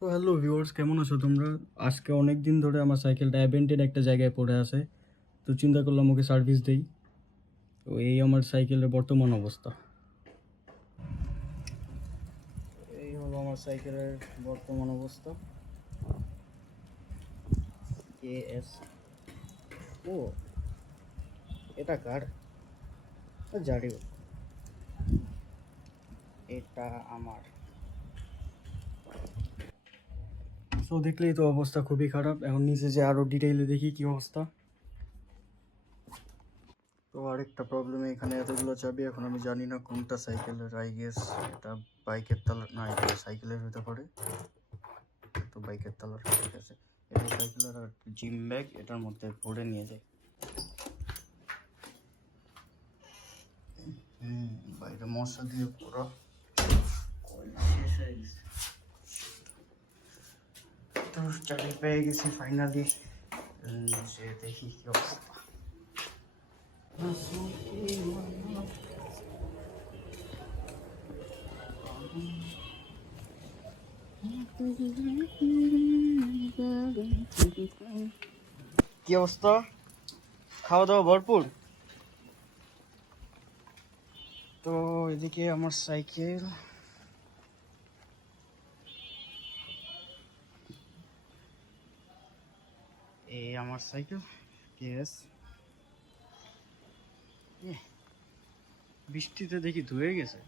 তো hello viewers, কেমন আছো তোমরা? আজকে অনেক দিন ধরে আমার সাইকেলটা অ্যাবেন্টেড একটা জায়গায় পড়ে আছে। তো চিন্তা করলাম ওকে সার্ভিস দেই। তো এই আমার সাইকেলের বর্তমান অবস্থা। এই হলো আমার সাইকেলের বর্তমান অবস্থা। কেএস, ও এটা কার? জারি, এটা আমার। সো দেখলেই তো অবস্থা খুবই খারাপ। এখন নিচে যে আরো ডিটেইলে দেখি কি অবস্থা। তো আরেকটা প্রবলেম, এখানে এতগুলো চাবি, এখন আমি জানি না কোনটা সাইকেলের। আই গেস এটা বাইকের তালা, না এটা সাইকেলের হতে পারে। তো বাইকের তালার, ঠিক আছে। এটা সাইকেলের আর জিম ব্যাগ এটার মধ্যে ভরে নিয়ে যাই। বাইরে মশা দিয়ে পুরো শেষ হয়ে গেছে। তো চাবি পেয়ে গেছি ফাইনালি। যে দেখি কি অবস্থা। কি অবস্থা? খাওয়া দাওয়া ভরপুর? তো এদিকে আমার সাইকেল, এই আমার সাইকেল কেস। বৃষ্টিতে দেখি ধুয়ে গেছে।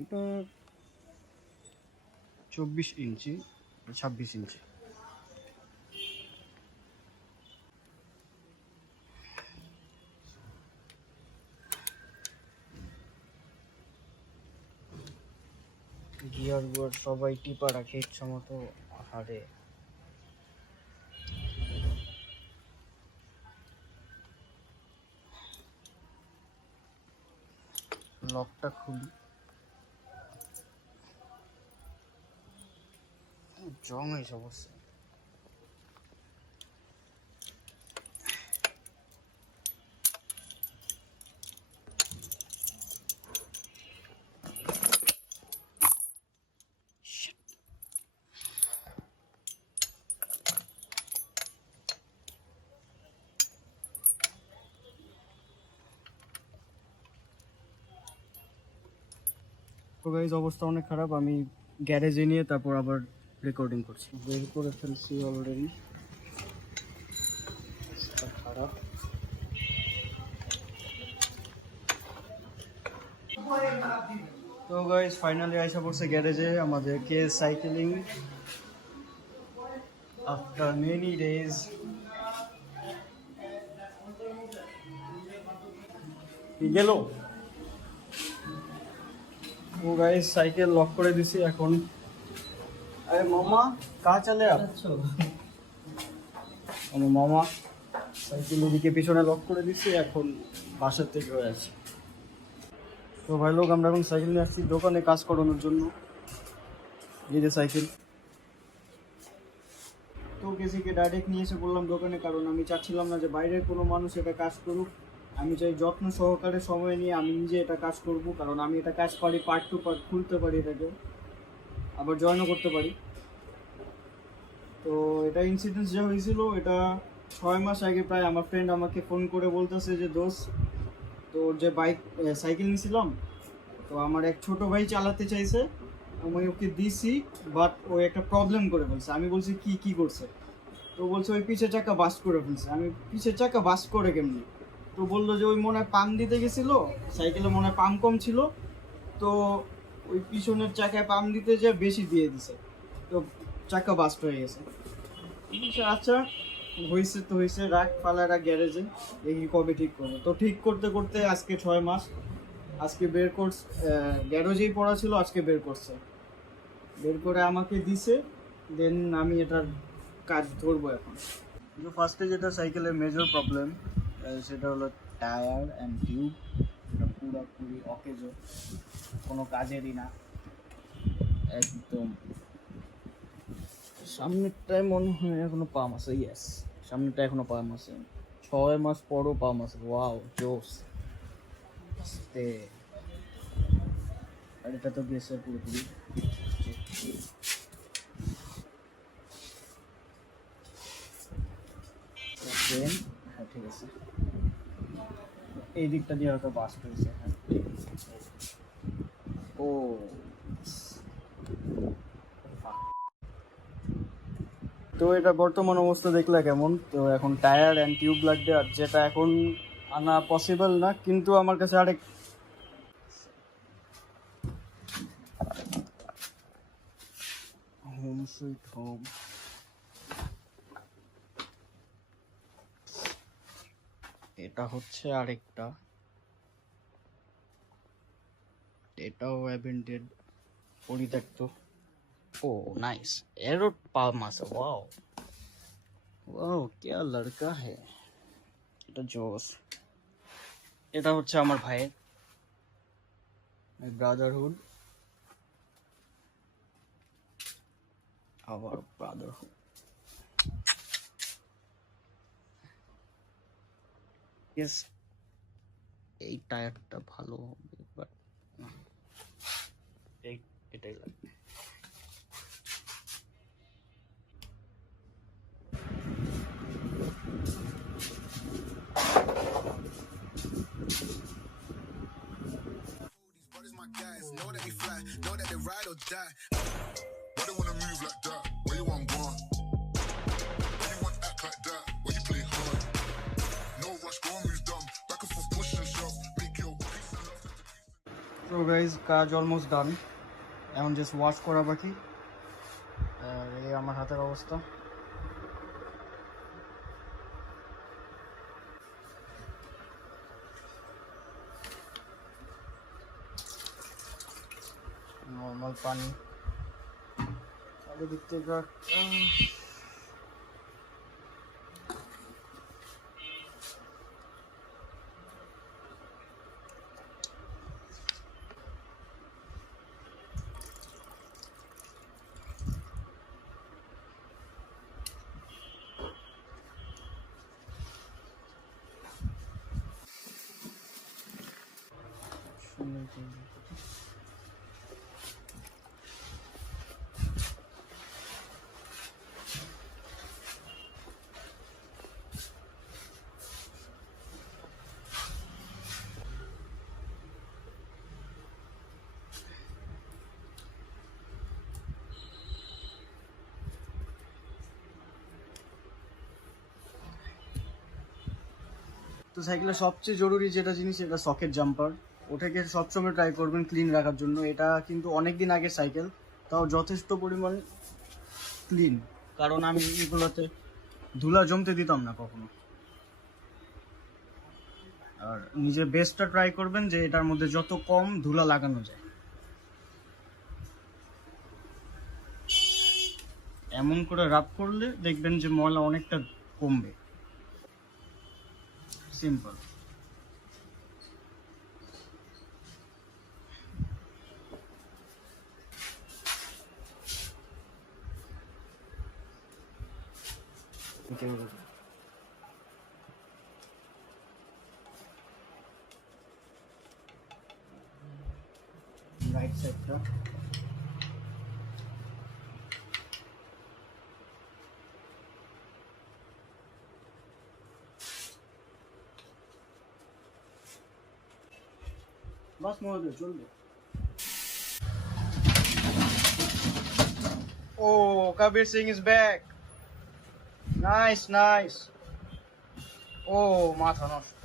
এটা 24 ইঞ্চি, 26 ইঞ্চি। গিয়ার গুয়ার সবাই টিপা রাখে ইচ্ছা মতো। আহারে, লকটা খুলি, জং হয়েছে অবশ্যই। তো গাইজ অবস্থা অনেক খারাপ। আমি গ্যারেজে নিয়ে তারপর আবার রেকর্ডিং করছি। বের করে ফেলছি অলরেডি, খারাপ। তো গাইজ ফাইনালি আইসা পড়ছে গ্যারেজে আমাদেরকে সাইকেলিং আফটার মেনি ডেজ। গেল। ও গাইজ সাইকেল লক করে দিছি এখন। আরে মামা কাহা চলে আছো? আমার মামা সাইকেল ওদিকে পিছনে লক করে দিছি, এখন বাসার থেকে হয়ে আছে। তো ভাই লোক, আমরা এখন সাইকেল নিয়ে আসছি দোকানে কাজ করানোর জন্য। এই যে সাইকেল। তো কেসিকে ডাইরেক্ট নিয়ে এসে বললাম দোকানে, কারণ আমি চাচ্ছিলাম না যে বাইরের কোনো মানুষ এটা কাজ করুক। আমি চাই যত্ন সহকারে সময় নিয়ে আমি নিজে এটা কাজ করব, কারণ আমি এটা কাজ পারি, পার্ট টু পার্ট খুলতে পারি, এটাকে আবার জয়েনও করতে পারি। তো এটা ইনসিডেন্স যা হয়েছিল, এটা 6 মাস আগে প্রায় আমার ফ্রেন্ড আমাকে ফোন করে বলতেছে যে দোস্ত, তোর যে সাইকেল নিয়েছিলাম, তো আমার এক ছোট ভাই চালাতে চাইছে, আমি ওকে দিছি, বাট ওই একটা প্রবলেম করে ফেলছে। আমি বলছি কি করছে? তো বলছে ওই পিছের চাকা বাস্ট করে ফেলছে। আমি পিছের চাকা বাস্ট করে কেমনি? তো বললো যে ওই মনে হয় পাম্প দিতে গেছিল, সাইকেলে মনে হয় পাম্প কম ছিল, তো ওই পিছনের চাকায় পাম্প দিতে যে বেশি দিয়ে দিছে, তো চাকা বাস্ট হয়ে গেছে। আচ্ছা, হয়েছে তো হয়েছে, রাখ পালারা গ্যারেজে, দেখি কবে ঠিক করবো। তো ঠিক করতে করতে আজকে 6 মাস। আজকে বের করছে, গ্যারেজেই পড়া ছিল, আজকে বের করছে, বের করে আমাকে দিছে। দেন আমি এটার কাজ ধরবো এখন। কিন্তু ফার্স্টে যেটা সাইকেলের মেজর প্রবলেম, সেটা হলো টায়ার অ্যান্ড টিউব। এটা পুরোপুরি অকেজো, কোনো কাজেরই না একদম। সামনেরটায় মনে হয় এখনো পাম্প আছে, ইয়েস সামনেরটা এখনো পাম্প আছে। 6 মাস পরও পাম আছে, ওয়াও জোস। আর এটা তো গেছে পুরোপুরি। হ্যাঁ ঠিক আছে, এই দিকটা দিয়ে হয়তো বাস করেছে। হ্যাঁ ও তো এটা বর্তমান অবস্থা দেখলে কেমন? তো এখন টায়ার অ্যান্ড টিউব লাগবে, আর যেটা এখন আনা পসিবল না, কিন্তু আমার কাছে আরেক হোম সুইট হোম। এটা হচ্ছে আরেকটা, এটাও অ্যাবেন্ডেড, পরিত্যক্ত। ও নাইস, এরো পাম আছে, ওয়াও ওয়াও क्या लड़का है, এটা জোস। এটা হচ্ছে আমার ভাইয়ের ব্রাদারহুড, আবার ব্রাদারহুড। ইয়েস, এই টায়ারটা ভালো হবে, বাট এটাই লাগবে। My guys know that we fly, know that they ride or die. Why they wanna move like that? Where you want gone? Why you want act like that? Why you play hard? No rush, go and move dumb. Back and forth, push and shove. Make your peace and love. তো guys কাজ almost done, এখন just wash করা বাকি। আর এই আমার হাতের অবস্থা। Normal পানি দিক থেকে তো সাইকেলের সবচেয়ে জরুরি যেটা জিনিস, এটা সকেট জাম্পার। ওটাকে সবসময় ট্রাই করবেন ক্লিন রাখার জন্য। এটা কিন্তু অনেক দিন আগের সাইকেল, তাও যথেষ্ট পরিমাণ ক্লিন, কারণ আমি এগুলোতে ধুলা জমতে দিতাম না কখনো। আর নিজের বেস্টটা ট্রাই করবেন যে এটার মধ্যে যত কম ধুলা লাগানো যায়। এমন করে রাব করলে দেখবেন যে ময়লা অনেকটা কমবে। সিম্পল। রাইট সাইডটা বাস মহোদয় চলবে। ও Kabir Singh is back, nice nice. ও মাথা নষ্ট।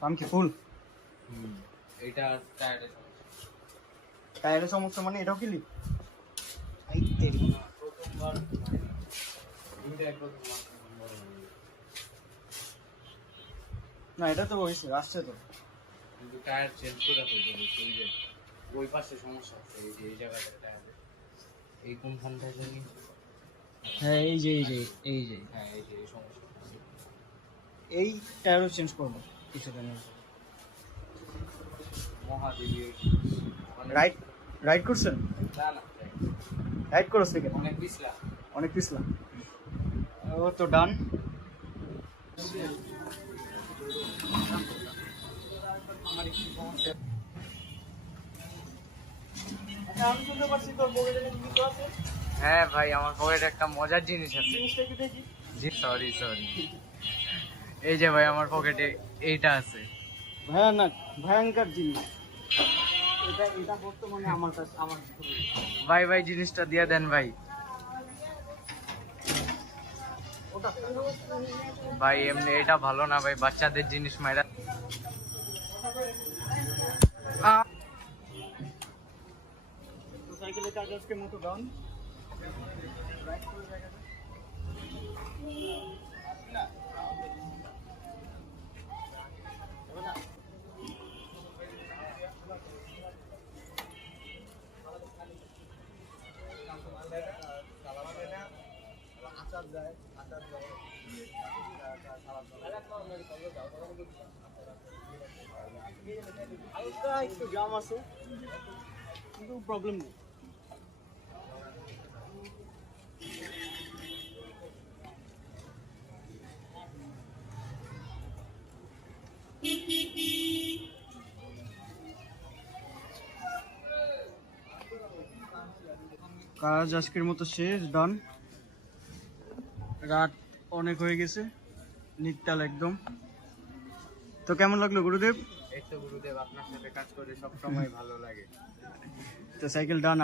পাম কি ফুল? এটা টায়ারের সমস্যা মানে এটাও কিলি? প্রথমবার না এটা তো হয়েছে, আসছে তো। কিন্তু টায়ার চেঞ্জ করে ফেলতে হচ্ছে, ওই যে ওই পাশে সমস্যা হচ্ছে, এই যে এই জায়গাটা টায়ারে, এই কোনখানটায় জানি। হ্যাঁ এই যে এই যে এই যে হ্যাঁ এই যে এই সমস্যা, এই টায়ারও চেঞ্জ করবো কিছুদিনের। মহাদেবী রাইট রাইড করছেন? না না রাইড করছে কেন? অনেক পিছলা। অনেক পিছলা। ও তো ডান। আমি শুনতে পাচ্ছি তোর পকেটে কিছু আছে। হ্যাঁ ভাই, আমার পকেটে একটা মজার জিনিস আছে। জিনিসটা কি দেখি? জি সরি সরি, এই যে ভাই আমার পকেটে এইটা আছে। ভয়ানক, ভয়ঙ্কর জিনিস। এটা বর্তমানে আমার কাছে আমার ভাই ভাই জিনিসটা দিয়ে দেন ভাই। ওটা ভাই এমনি এটা ভালো না ভাই, বাচ্চাদের জিনিস মাইরা। সাইকেলের চার্জ আজকে মতো ডাউন। হালকা একটু জাম আছে কিন্তু প্রবলেম নেই। কাজ আজকের মতো শেষ, ডান। রাত অনেক হয়ে গেছে, নিকটাল একদম। তো কেমন লাগলো গুরুদেব? এই তো গুরুদেব, আপনার সাথে কাজ করে সব সময় ভালো লাগে। তো সাইকেল ডান।